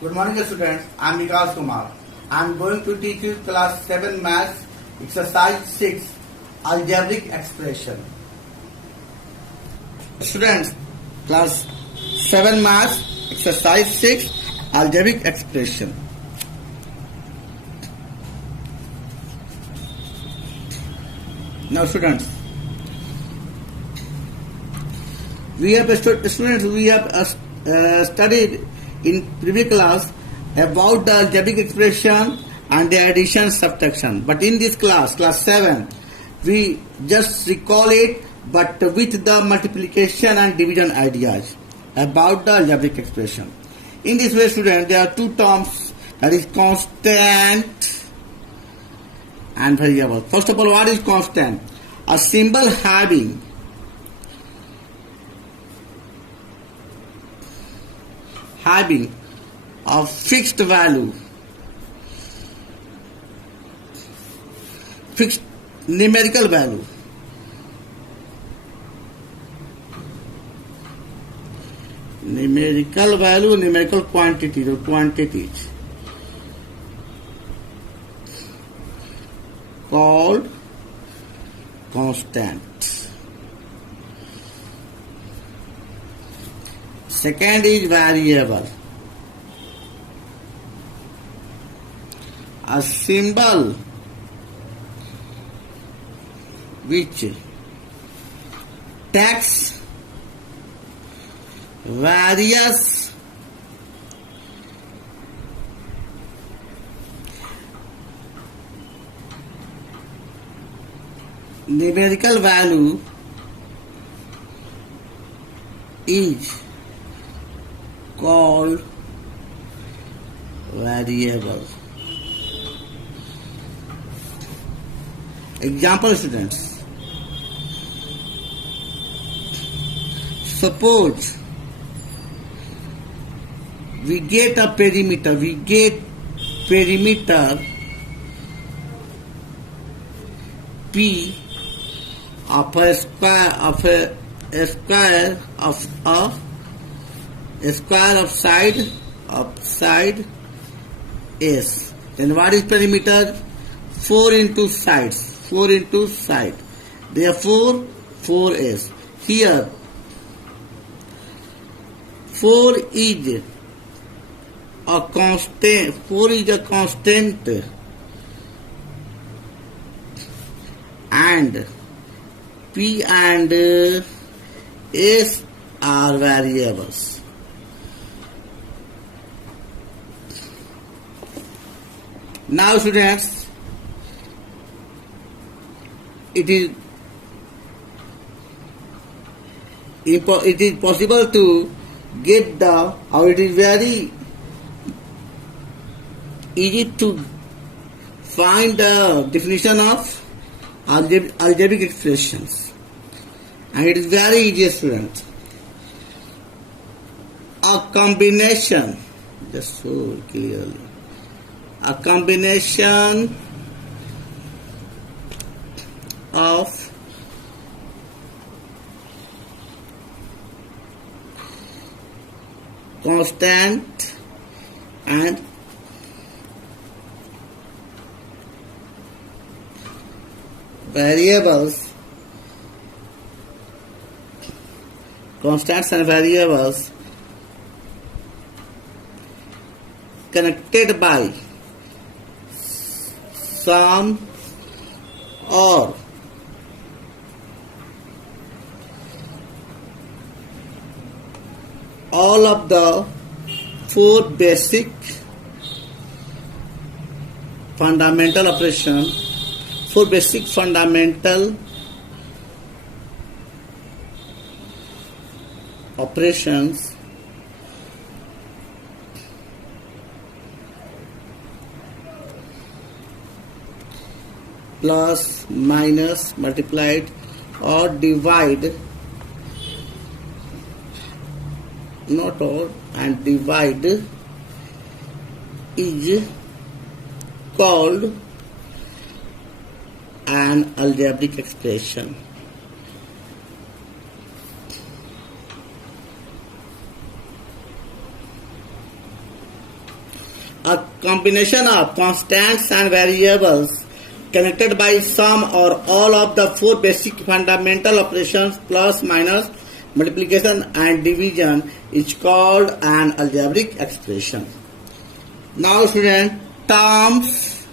Good morning students, I am Vikas Kumar. I am going to teach you class 7 maths, exercise 6, algebraic expression. Students, class 7 maths, exercise 6, algebraic expression. Now students, we have studied in previous class about the algebraic expression and their addition subtraction. But in this class 7, we just recall it but with the multiplication and division ideas about the algebraic expression. In this way students, there are two terms, that is constant and variable. First of all, what is constant? A symbol having a fixed value, fixed numerical value, numerical quantities or quantities called constant. Second is variable. A symbol which takes various numerical value is called variable. Example students, suppose we get perimeter P of a square of side S. Then what is perimeter? 4 into sides. Therefore 4S. Here 4 is a constant and P and S are variables. Now students, it is possible to get the, or it is very easy to find the definition of algebraic expressions, and it is very easy students. A combination, just so clearly, a combination of constant and variables, connected by sum or all of the 4 basic fundamental operations plus, minus, multiplied or divide, not all, and divide is called an algebraic expression. a combination of constants and variables connected by some or all of the four basic fundamental operations plus, minus, multiplication and division is called an algebraic expression. Now student, terms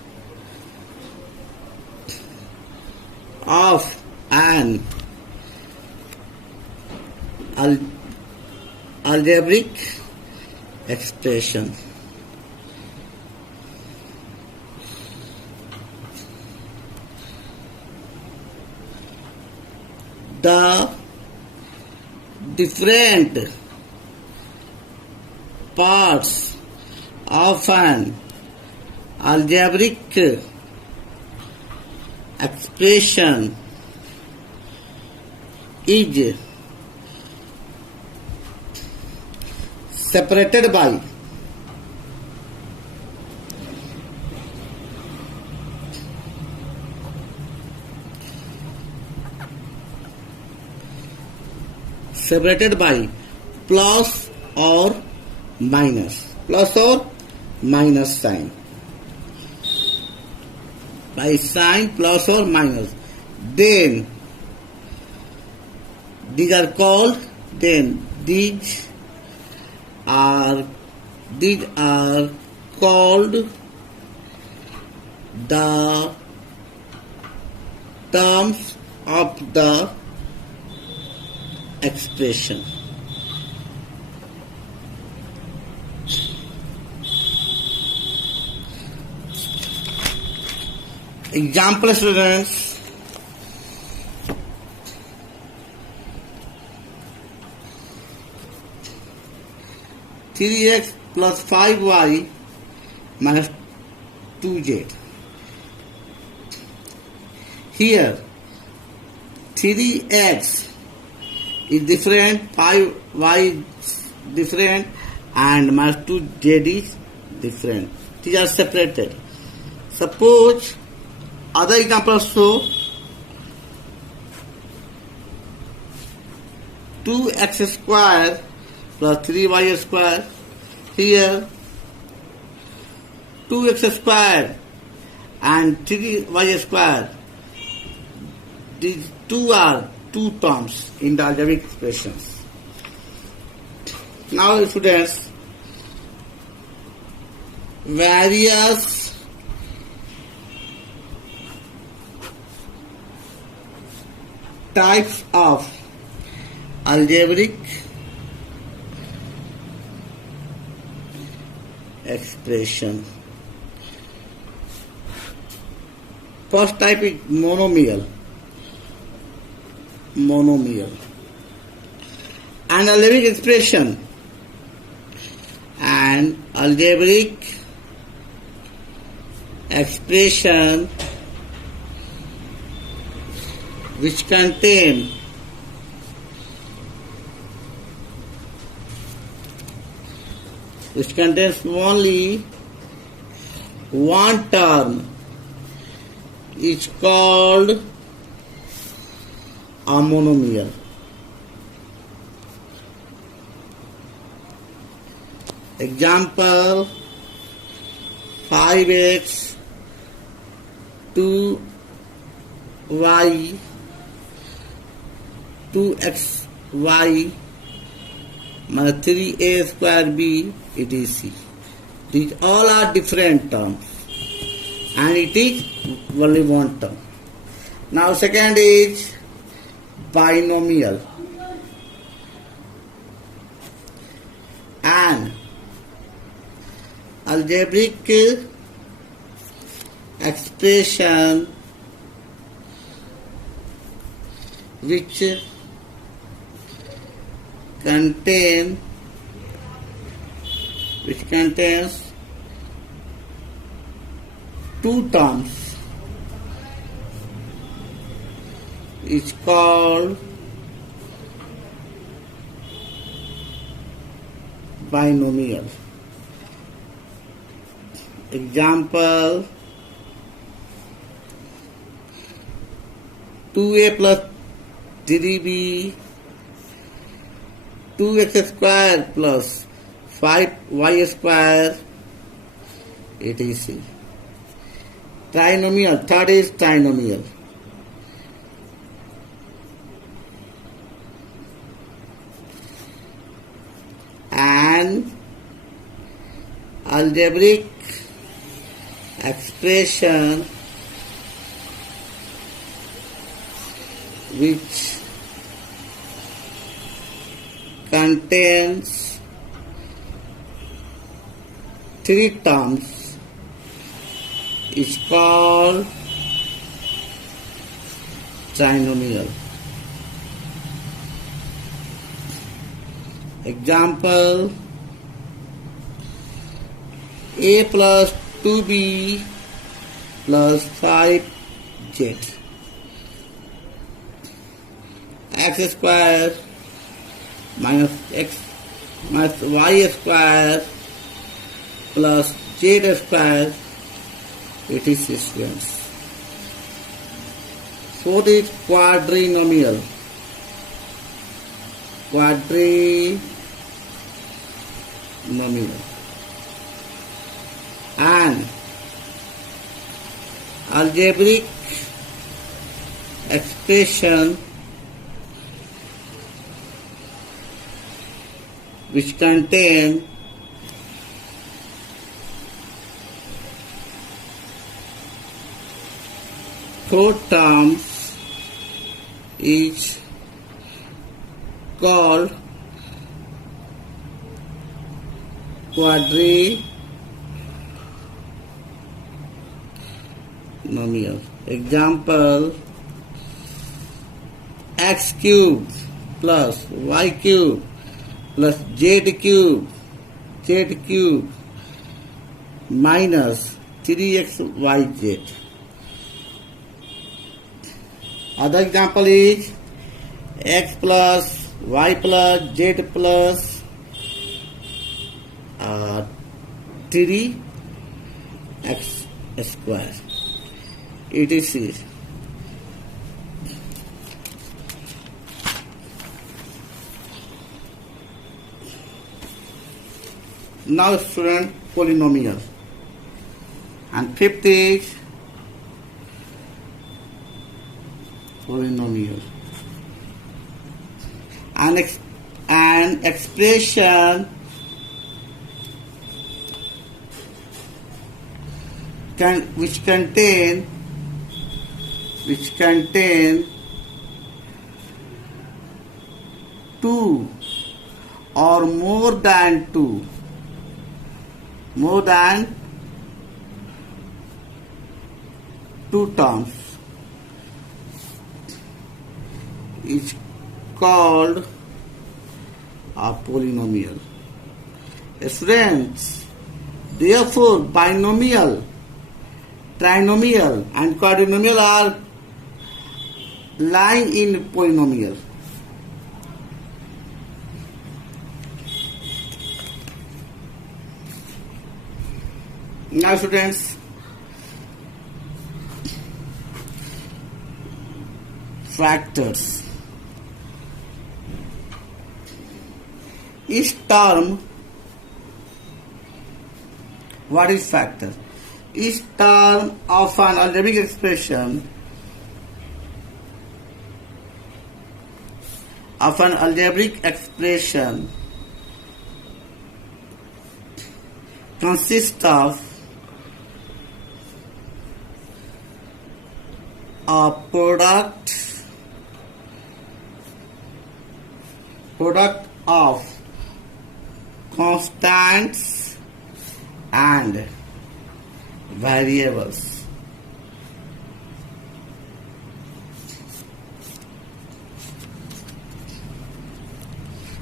of an algebraic expression. The different parts of an algebraic expression is separated by plus or minus sign, by sign plus or minus. Then these are called called the terms of the expression. Example students, 3x plus 5y minus 2z. Here 3x is different, 5y is different and minus 2z is different. These are separated. Suppose other examples show 2x square plus 3y square. Here 2x square and 3y square. These two are two terms in the algebraic expressions. Now students, various types of algebraic expression. First type is monomial. An algebraic expression. An algebraic expression which contains only one term is called a monomial. Example, 5x 2y 2xy minus 3a square b etc. These all are different terms and it is only one term. Now second is binomial. An algebraic expression which contains two terms is called binomial. Example, 2a plus 3b 2x square plus 5y square etc. Trinomial, third is trinomial. An algebraic expression which contains three terms is called trinomial. Example: a plus 2b plus 5z, x square minus x minus y square plus z square, it is students. So it is quadrinomial. And algebraic expression which contain four terms is called quadrinomial. Example: x cubed plus y cubed plus z cubed minus 3xyz. Other example is x plus y plus z plus 3x square. It is now student polynomial. And fifth is polynomial. An expression which contain two or more than two terms is called a polynomial. Students, therefore binomial, trinomial and quadrinomial are lying in polynomial. Now students, factors. Each term, what is factor? Each term of an algebraic expression consists of a product of constants and variables.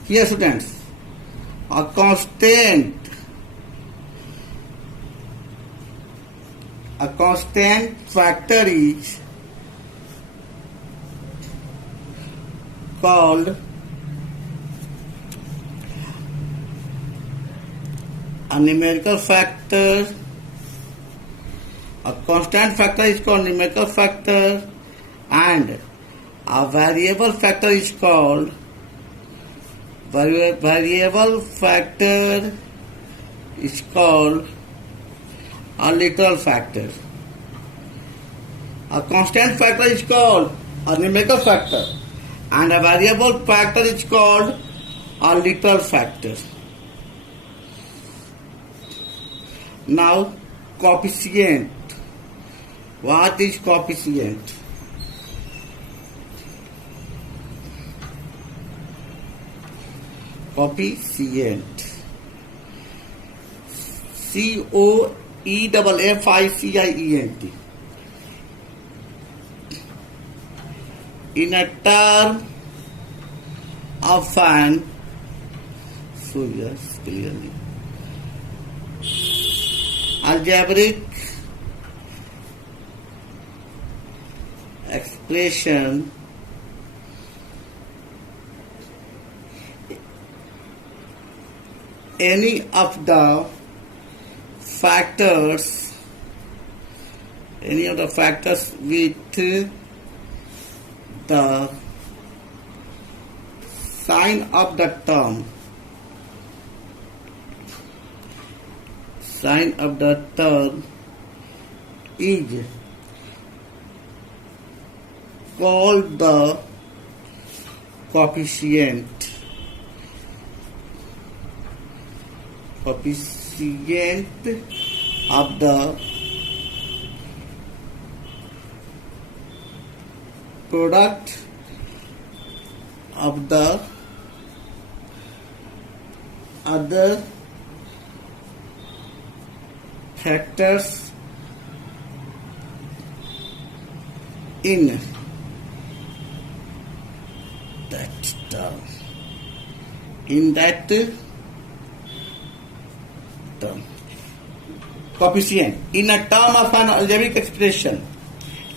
Here students, a constant factor is called a numerical factor. A constant factor is called numerical factor, and a variable factor is called a literal factor. A constant factor is called a numerical factor, and a variable factor is called a literal factor. Now, coefficient. What is coefficient? Coefficient. COEFFICIENT. In a term of an, so yes, clearly, algebraic expression, any of the factors with the sign of the term is called the coefficient of the product of the other factors in that term. Coefficient. In a term of an algebraic expression,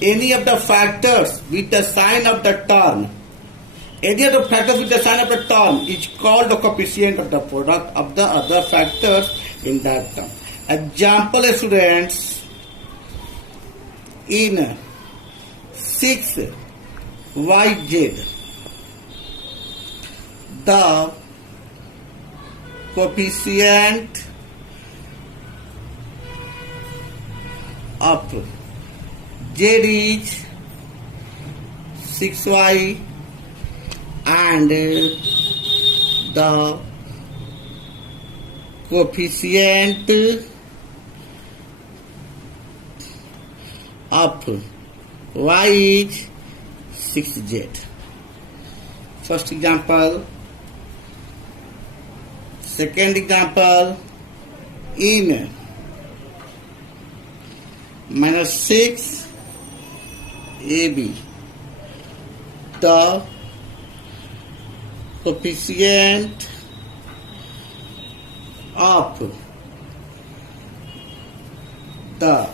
any of the factors with the sign of the term, is called the coefficient of the product of the other factors in that term. Example, students, in 6yz, the coefficient of z is 6y and the coefficient of y is 6z. First example. Second example, in -6 AB, the coefficient of the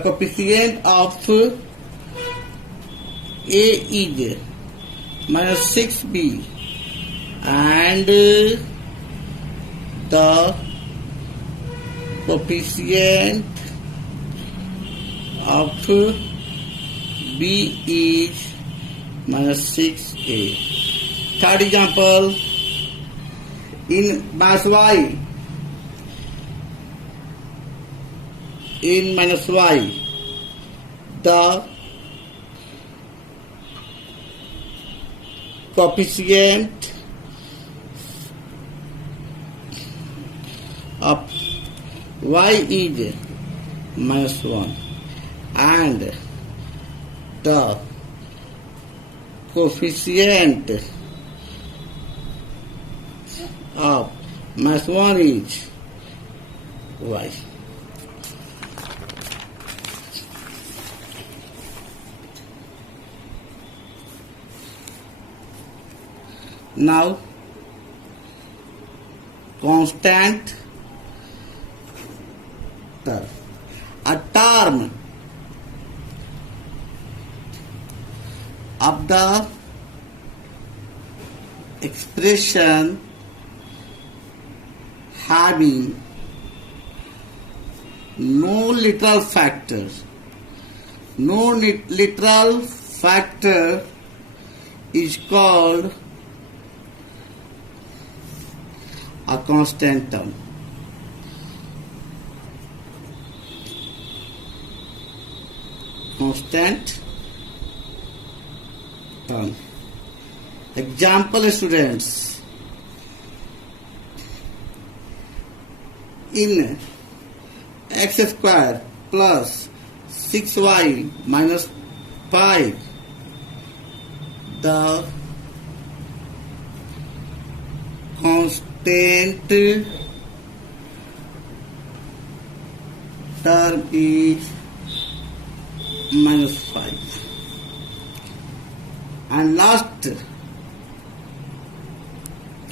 coefficient of A is -6b and the coefficient of b is -6a. Third example, in -y, the coefficient of y is -1 and the coefficient of -1 is y. Now, constant term. A term of the expression having no literal factor. No literal factor is called a constant term. Constant term. Example, students. In x square plus 6y minus 5, the constant term is minus 5. And last,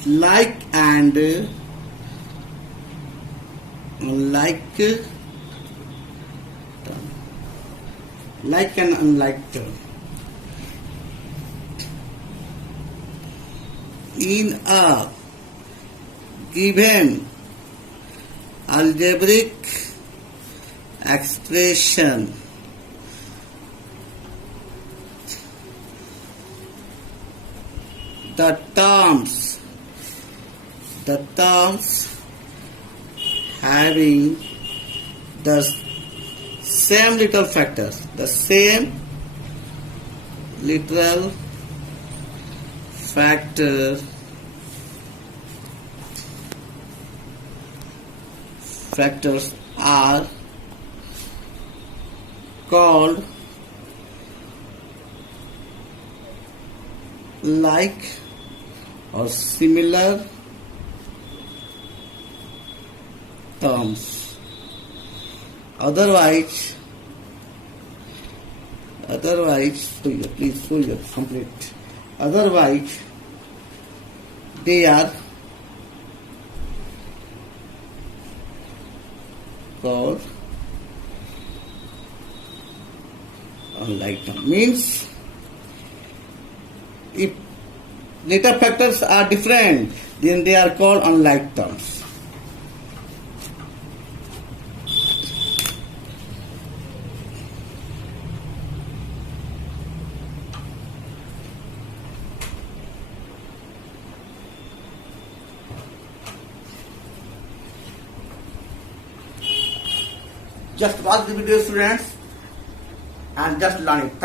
like and unlike term. Like and unlike term. In a given algebraic expression, the terms having the same literal factors, factors are called like or similar terms. Otherwise, please show your complete. Otherwise, they are called unlike term. Means if later factors are different, then they are called unlike terms. Just watch the video, students, and just learn it.